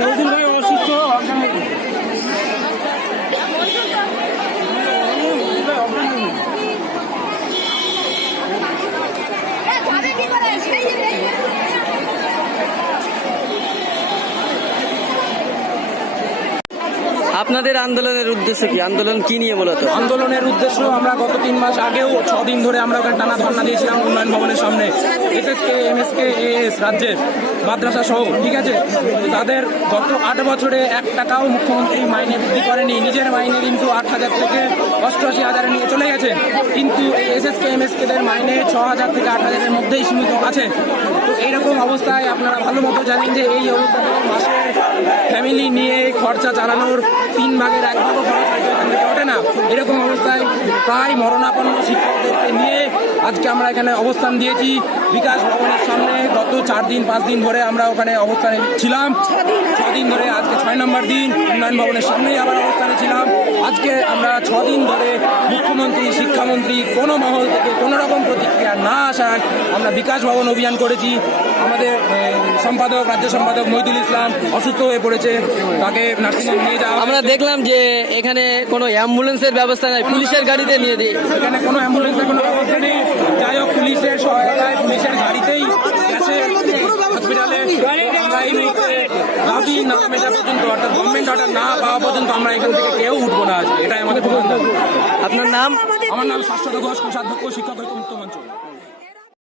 মহিদুল ভাই অসুস্থ। আপনাদের আন্দোলনের উদ্দেশ্য কি? আন্দোলন কি নিয়ে মূলত? আন্দোলনের উদ্দেশ্য আমরা গত 3 মাস আগেও 6 দিন ধরে আমরা ওখানে টানা ধর্ণা দিয়েছিলাম উন্নয়ন ভবনের সামনে। এসএসকে, এমএসকে, এএস রাজ্যের মাদ্রাসা সহ, ঠিক আছে, তাদের গত 8 বছরে 1 টাকাও মুখ্যমন্ত্রী মাইনে বৃদ্ধি করেনি। নিজের মাইনে কিন্তু 8,000 থেকে 88,000 নিয়ে চলে গেছে, কিন্তু এই এসএসকে, এমএসকেদের মাইনে 6,000 থেকে 8,000-এর মধ্যেই সীমিত আছে। তো এইরকম অবস্থায় আপনারা ভালো মতো জানেন যে এই অবস্থায় মাসে ফ্যামিলি নিয়ে খরচা চালানোর 3 ভাগের 1 ভাগও খরচ হয়তো এখান থেকে ওঠে না। এরকম অবস্থায় প্রায় মরণাপন্ন শিক্ষকদেরকে নিয়ে আজকে আমরা এখানে অবস্থান দিয়েছি বিকাশ ভবনের সামনে। গত 4 দিন 5 দিন ধরে আমরা ওখানে অবস্থানে ছিলাম, 6 দিন ধরে, আজকে 6 নম্বর দিন উন্নয়ন ভবনের সামনেই আবার অবস্থানে ছিলাম। আজকে আমরা 6 দিন ধরে মুখ্যমন্ত্রী, শিক্ষামন্ত্রী কোনো মহল থেকে কোনো রকম প্রতিক্রিয়া না আসায় আমরা বিকাশ ভবন অভিযান করেছি। আমাদের সম্পাদক, রাজ্য সম্পাদক মহিদুল ইসলাম অসুস্থ হয়ে পড়েছে, তাকে নার্সিংহোমে নিয়ে যাওয়া। আমরা দেখলাম যে এখানে কোনো অ্যাম্বুলেন্সের ব্যবস্থা নাই, পুলিশের গাড়িতে নিয়ে দিই। এখানে কোনো অ্যাম্বুলেন্সের কোনো ব্যবস্থা নেই। যাই হোক, পুলিশের সহায়তায়, পুলিশের গাড়িতেই গেছে হসপিটালে। আমরা এই মুহূর্তে দাবি না মেটা পর্যন্ত, অর্থাৎ গভর্নমেন্ট অর্ডার না পাওয়া পর্যন্ত আমরা এখান থেকে কেউ উঠবো না। এটাই আমাদের প্রধান দাবি। আপনার নাম? আমার নাম শাশ্বত ঘোষ, কোষাধ্যক্ষ, শিক্ষক ঐক্য মুক্ত মঞ্চ।